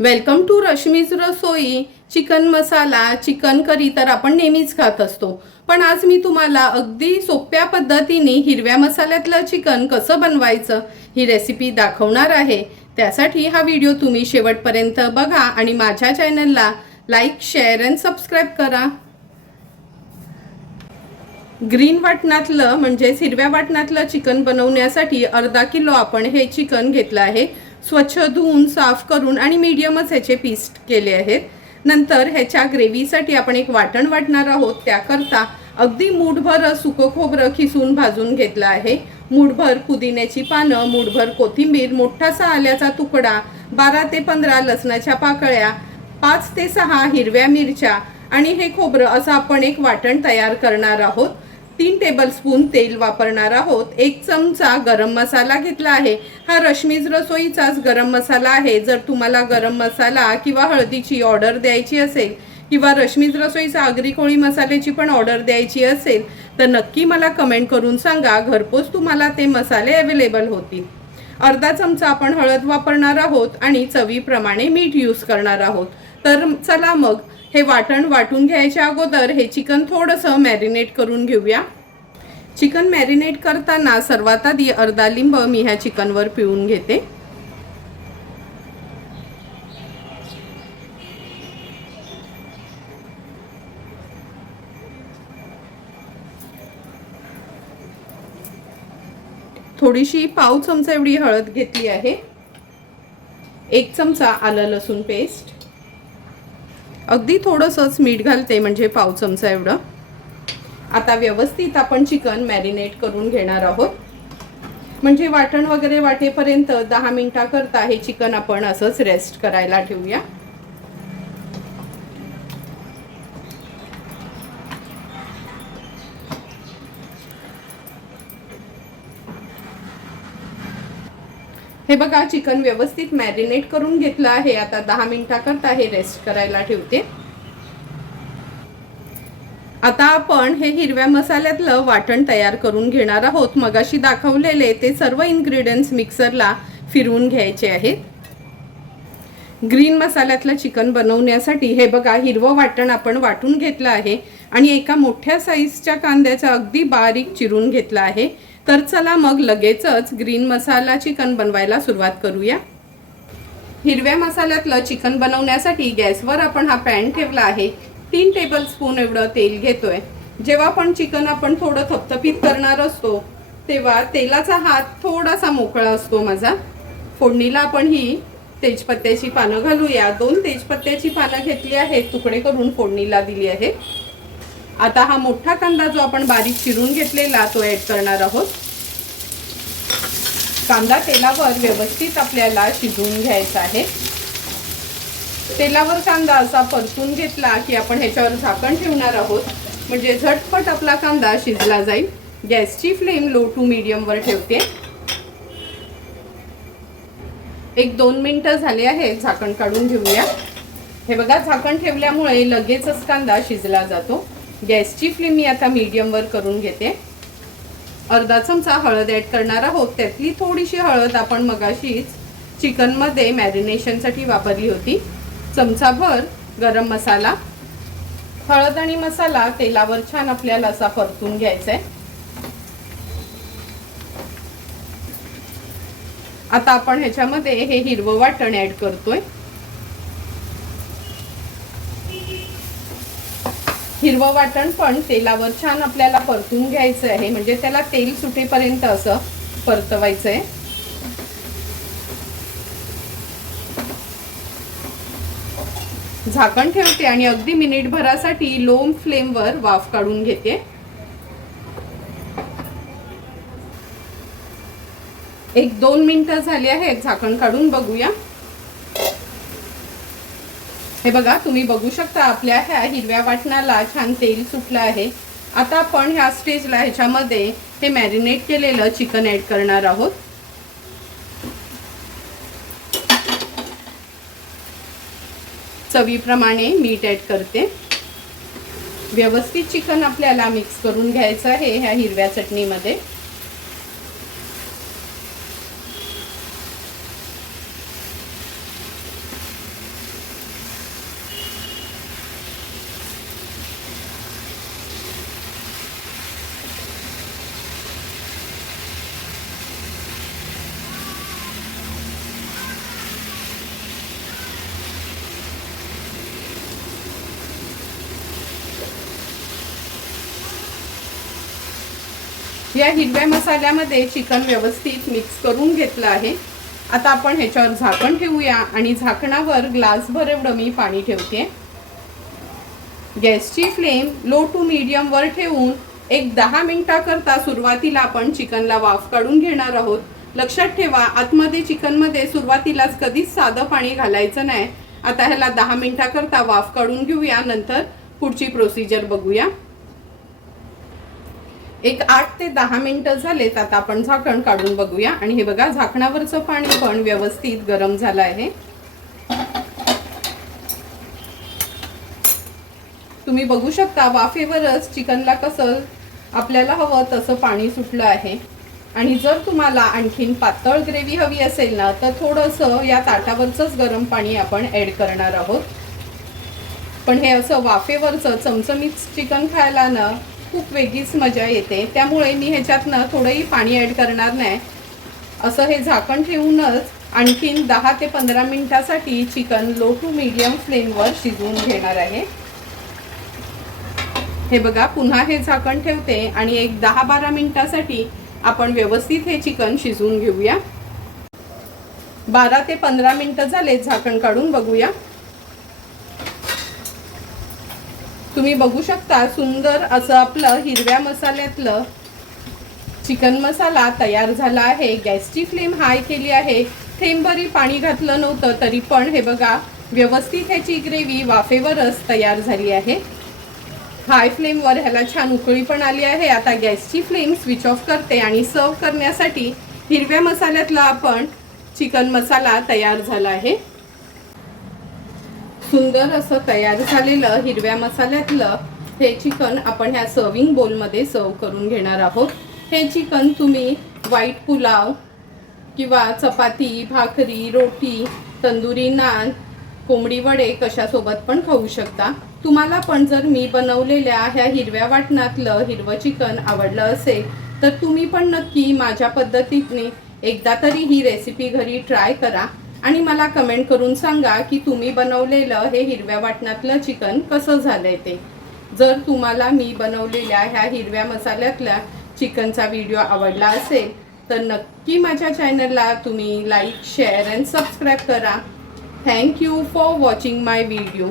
Welcome to Rashmi's Rasoi. Chicken masala, chicken curry तर आपण नेहमीच खात असतो, पण आज मी तुम्हाला अगदी सोप्या पद्धतीने हिरव्या मसाल्यातलं चिकन कसं बनवायचं ही रेसिपी दाखवणार आहे। त्यासाठी हा व्हिडिओ तुम्ही शेवटपर्यंत बघा आणि माझ्या चॅनलला लाईक, शेअर आणि सबस्क्राइब करा। ग्रीन वाटणातलं म्हणजे हिरव्या वाटणातलं चिकन बनवण्यासाठी अर्धा किलो आपण हे चिकन घेतलं आहे। स्वच्छ धुवून साफ करून आणि मीडियमच ह्याचे पीस केले आहेत। नंतर ह्याच्या ग्रेव्हीसाठी आपण एक वाटण वाटणार आहोत। त्याकरता अगदी मूठभर सुकं खोबरं खिसून भाजून घेतलं आहे, मूठभर पुदिन्याची पानं, मूठभर कोथिंबीर, मोठासा आल्याचा तुकडा, 12 ते 15 लसणाच्या पाकळ्या, 5 ते 6 हिरव्या मिरच्या आणि हे खोबरं असं आपण एक वाटण तयार करणार आहोत। 3 टेबलस्पून तेल वापरणार आहोत। 1 चमचा गरम मसाला घेतला आहे। हा रश्मीज रसोईचाच गरम मसाला आहे। जर तुम्हाला गरम मसाला किंवा हळदीची ऑर्डर द्यायची असेल किंवा रश्मीज रसोईचा आगरी कोळी मसाल्याची पण ऑर्डर द्यायची असेल तर नक्की मला कमेंट करून सांगा, घरपोच तुम्हाला ते मसाले अवेलेबल होतील। अर्धा चमचा आपण हळद वापरणार आहोत आणि चवीप्रमाणे मीठ यूज करणार आहोत। तर चला मग हे वाटण वाटून घ्यायच्या अगोदर हे चिकन थोडंसं मॅरिनेट करून घेऊया। चिकन मॅरिनेट करताना सर्वात आधी अर्धा लिंब मी ह्या चिकनवर पिळून घेते। थोडीशी पाव चमचा एवढी हळद घेतली आहे। 1 चमचा आलं लसूण पेस्ट, अगदी थोडंसंच मीठ घालते म्हणजे पाव चमचा एवढं। आता व्यवस्थित आपण चिकन मॅरिनेट करून घेणार आहोत, म्हणजे वाटण वगैरे वाटेपर्यंत 10 मिनिटाकरता हे चिकन आपण असंच रेस्ट करायला ठेवूया। हे बघा, चिकन व्यवस्थित मॅरिनेट करून घेतलं आहे। आता 10 मिनिटाकरता हे रेस्ट करायला ठेवते। आता आपण हे हिरव्या मसाल्यातलं वाटण तयार करून घेणार आहोत। मगाशी दाखवलेले ते सर्व इन्ग्रेडियंट्स मिक्सरला फिरवून घ्यायचे आहेत। ग्रीन मसाल्यातलं चिकन बनवण्यासाठी हे बघा, हिरवं वाटण आपण वाटून घेतलं आहे आणि एका मोठ्या साईजच्या कांद्याचा अगदी बारीक चिरून घेतला आहे। तर चला मग लगेचच ग्रीन मसाला चिकन बनवायला सुरुवात करूया। हिरव्या मसाल्यातलं चिकन बनवण्यासाठी गॅसवर आपण हा पॅन ठेवला आहे। 3 टेबलस्पून एवढं तेल घेतोय। जेव्हा पण चिकन आपण थोडं थपथपीत करणार असतो तेव्हा तेलाचा हात थोडासा मोकळा असतो माझा। फोडणीला आपण ही तेजपत्त्याची पानं घालूया। 2 तेजपत्त्याची पानं घेतली आहेत, तुकडे करून फोडणीला दिली आहे। आता हा मोठा कांदा जो आपण बारीक चिरून घेतलेला तो ऍड करणार आहोत। कांदा तेलावर व्यवस्थित आपल्याला शिजवून घ्यायचा आहे। तेलावर कांदा असा परतून घेतला की आपण ह्याच्यावर झाकण ठेवणार आहोत, म्हणजे झटपट आपला कांदा शिजला जाईल। गॅसची फ्लेम लो टू मीडियम वर ठेवते। 1-2 मिनिटं झाले आहेत, झाकण काढून घेऊया। हे बघा, झाकण ठेवल्यामुळे लगेचच कांदा शिजला जातो। गॅसची फ्लेम मी आता मीडियम वर करून घेते। अर्धा चमचा हळद ऍड करणार आहोत। त्यातली थोडीशी हळद आपण मगाशीच चिकन मध्ये मॅरिनेशनसाठी वापरली होती। चमचाभर गरम मसाला। हळद आणि मसाला तेलावर छान आपल्याला असा परतून घ्यायचा आहे। आता आपण ह्याच्यामध्ये हे हिरवं वाटण ऍड करतोय। हिरवं वाटण पण तेलावर छान आपल्याला परतून घ्यायचं आहे, म्हणजे त्याला तेल सुटेपर्यंत असं परतवायचं आहे। झाकण ठेवते आणि अगदी मिनिटभरासाठी लो फ्लेमवर वाफ काढून घेते। 1-2 मिनिटं झाली आहेत, झाकण काढून बघूया। हे बघा, तुम्ही बघू शकता आपल्या ह्या हिरव्या वाटणाला छान तेल सुटलं आहे। आता आपण ह्या स्टेजला ह्याच्यामध्ये हे मॅरिनेट केलेलं चिकन ऍड करणार आहोत। चवीप्रमाणे मीठ ऍड करते। व्यवस्थित चिकन आपल्याला मिक्स करून घ्यायचं आहे ह्या हिरव्या चटणीमध्ये। या हिरव्या मसाल्यामध्ये चिकन व्यवस्थित मिक्स करून घेतलं आहे। आता आपण ह्याच्यावर झाकण ठेवूया आणि झाकणावर ग्लासभर एवढं मी पाणी ठेवते। गॅसची फ्लेम लो टू मीडियम वर ठेवून एक 10 मिनिटाकरता सुरुवातीला आपण चिकनला वाफ काढून घेणार आहोत। लक्षात ठेवा, आतमध्ये चिकनमध्ये सुरुवातीलाच कधीच साधं पाणी घालायचं नाही। आता ह्याला 10 मिनिटाकरता वाफ काढून घेऊया, नंतर पुढची प्रोसिजर बघूया। एक 8 ते 10 मिनिटं झालेत। आता आपण झाकण काढून बघूया आणि हे बघा, झाकणावरचं पाणी पण व्यवस्थित गरम झालं आहे। तुम्ही बघू शकता वाफेवरच चिकनला कसं आपल्याला हवं तसं पाणी सुटलं आहे। आणि जर तुम्हाला आणखीन पातळ ग्रेव्ही हवी असेल ना, तर थोडंसं या ताटावरचंच गरम पाणी आपण ॲड करणार आहोत। पण हे असं वाफेवरचं चमचमीत चिकन खायला ना खूप वेगळीच मजा येते, त्यामुळे मी ह्याच्यातनं थोडंही पाणी ॲड करणार नाही। असं हे झाकण ठेवूनच आणखीन 10 ते 15 मिनिटासाठी चिकन लो टू मीडियम फ्लेमवर शिजवून घेणार आहे। हे बघा, पुन्हा हे झाकण ठेवते आणि एक 10-12 मिनिटासाठी आपण व्यवस्थित हे चिकन शिजवून घेऊया। 12 ते 15 मिनिटं झाले, झाकण काढून बघूया। तुम्ही बघू शकता सुंदर असं आपलं हिरव्या मसाल्यातलं चिकन मसाला तयार झाला आहे। गॅसची फ्लेम हाय केली आहे, थेंबभरी पाणी घातलं नव्हतं तरी पण हे बघा व्यवस्थित ह्याची ग्रेव्ही वाफेवरच तयार झाली आहे। हाय फ्लेमवर ह्याला छान उकळी पण आली आहे। आता गॅसची फ्लेम स्विच ऑफ करते आणि सर्व करण्यासाठी हिरव्या मसाल्यातला आपण चिकन मसाला तयार झाला आहे। सुंदर असं तयार झालेलं हिरव्या मसाल्यातलं हे चिकन आपण ह्या सर्विंग बोलमध्ये सर्व करून घेणार आहोत। हे चिकन तुम्ही व्हाईट पुलाव किंवा चपाती, भाकरी, रोटी, तंदुरी नान, कोंबडी वडे कशासोबत पण खाऊ शकता। तुम्हाला पण जर मी बनवलेल्या ह्या हिरव्या वाटणातलं हिरवं चिकन आवडलं असेल तर तुम्ही पण नक्की माझ्या पद्धतीने एकदा तरी ही रेसिपी घरी ट्राय करा आणि मला कमेंट करून सांगा की तुम्ही बनवलेलं हे हिरव्या वाटणातलं चिकन कसं झालंय ते। जर तुम्हाला मी बनवलेल्या ह्या हिरव्या मसाल्यातल्या चिकनचा व्हिडिओ आवडला असेल तर नक्की माझ्या चॅनलला तुम्ही लाईक, शेअर अँड सबस्क्राईब करा। Thank you for watching my video.